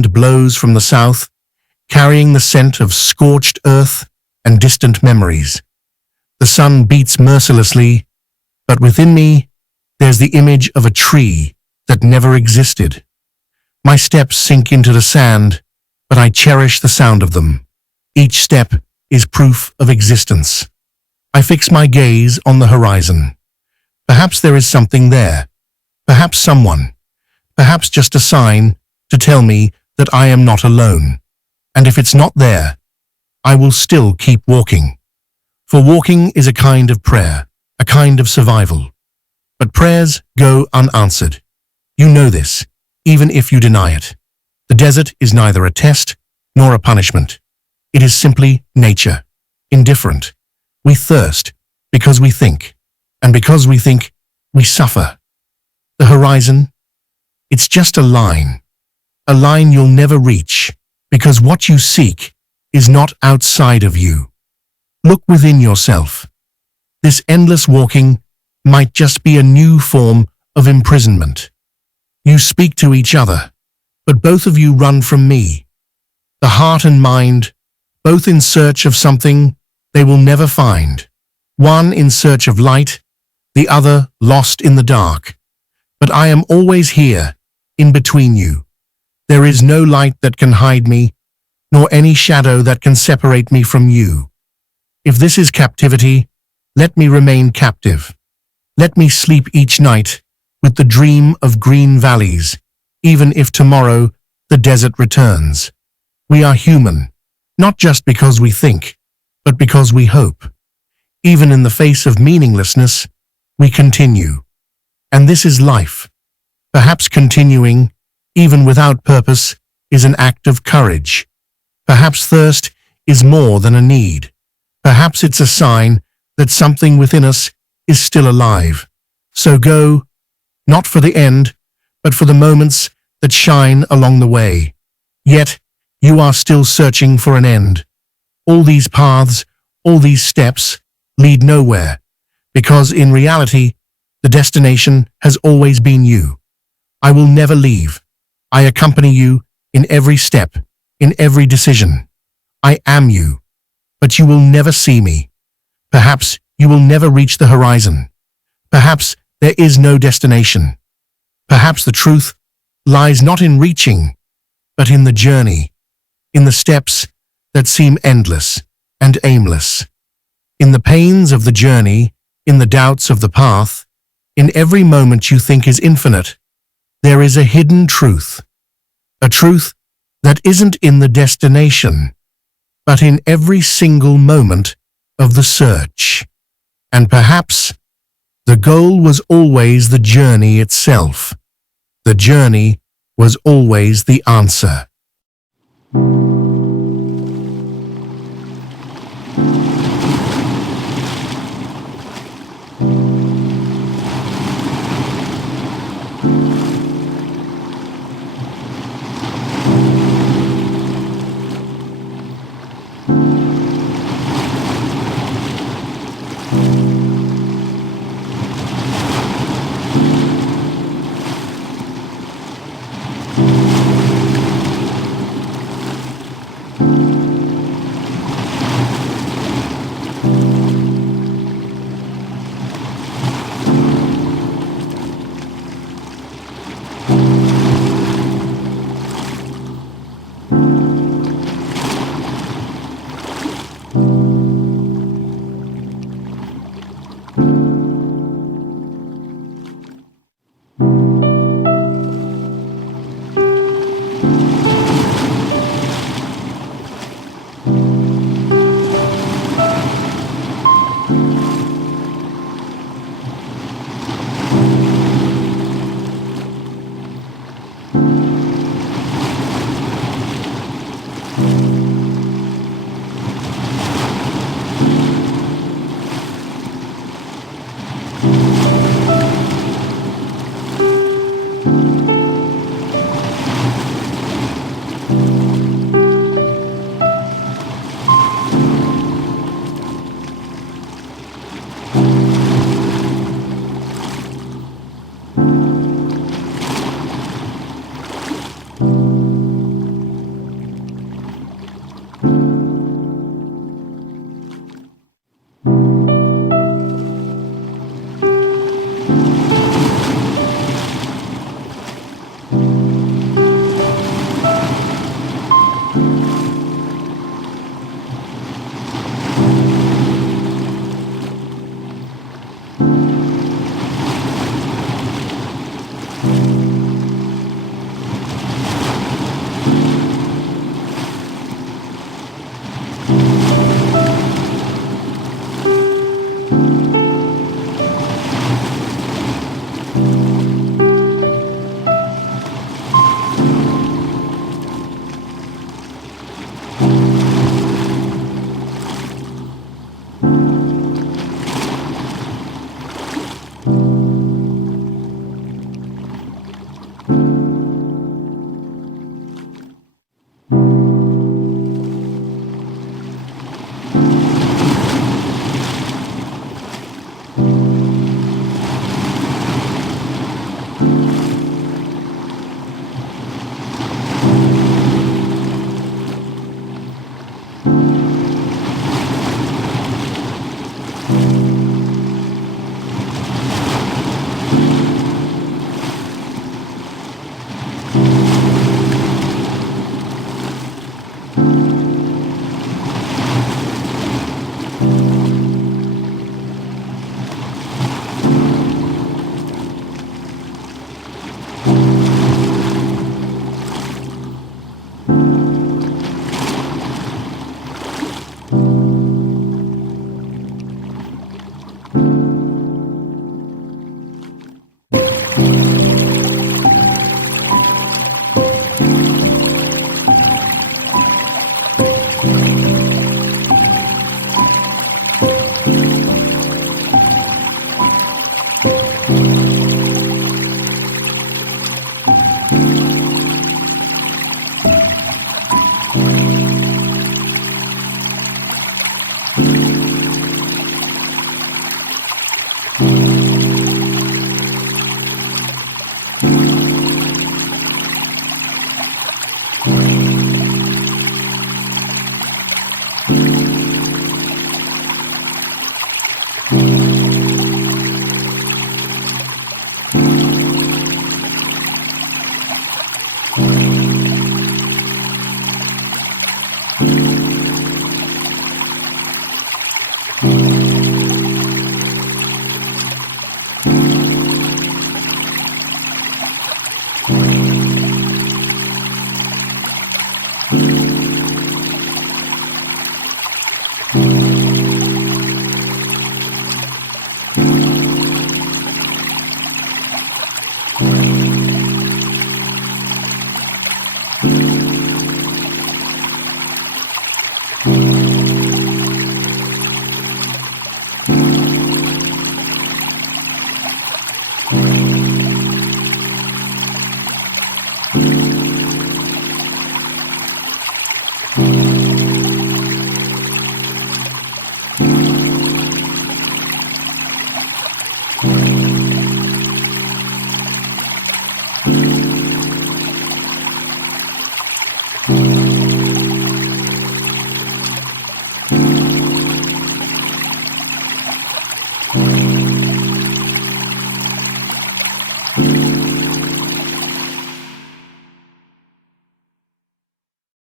wind blows from the south, carrying the scent of scorched earth and distant memories. The sun beats mercilessly, but within me, there's the image of a tree that never existed. My steps sink into the sand, but I cherish the sound of them. Each step is proof of existence. I fix my gaze on the horizon. Perhaps there is something there. Perhaps someone. Perhaps just a sign to tell me that I am not alone. And if it's not there, I will still keep walking. For walking is a kind of prayer, a kind of survival. But prayers go unanswered. You know this, even if you deny it. The desert is neither a test nor a punishment. It is simply nature, indifferent. We thirst because we think, and because we think, we suffer. The horizon, it's just a line you'll never reach, because what you seek is not outside of you. Look within yourself. This endless walking might just be a new form of imprisonment. You speak to each other, but both of you run from me. The heart and mind, both in search of something they will never find. One in search of light, the other lost in the dark. But I am always here, in between you. There is no light that can hide me, nor any shadow that can separate me from you. If this is captivity, let me remain captive. Let me sleep each night with the dream of green valleys, even if tomorrow the desert returns. We are human, not just because we think, but because we hope. Even in the face of meaninglessness, we continue. And this is life. Perhaps continuing, even without purpose, is an act of courage. Perhaps thirst is more than a need. Perhaps it's a sign that something within us is still alive. So go, not for the end, but for the moments that shine along the way. Yet, you are still searching for an end. All these paths, all these steps, lead nowhere, because in reality, the destination has always been you. I will never leave. I accompany you in every step, in every decision. I am you, but you will never see me. Perhaps you will never reach the horizon. Perhaps there is no destination. Perhaps the truth lies not in reaching, but in the journey, in the steps that seem endless and aimless. In the pains of the journey, in the doubts of the path, in every moment you think is infinite, there is a hidden truth. A truth that isn't in the destination, but in every single moment of the search. And perhaps the goal was always the journey itself. The journey was always the answer.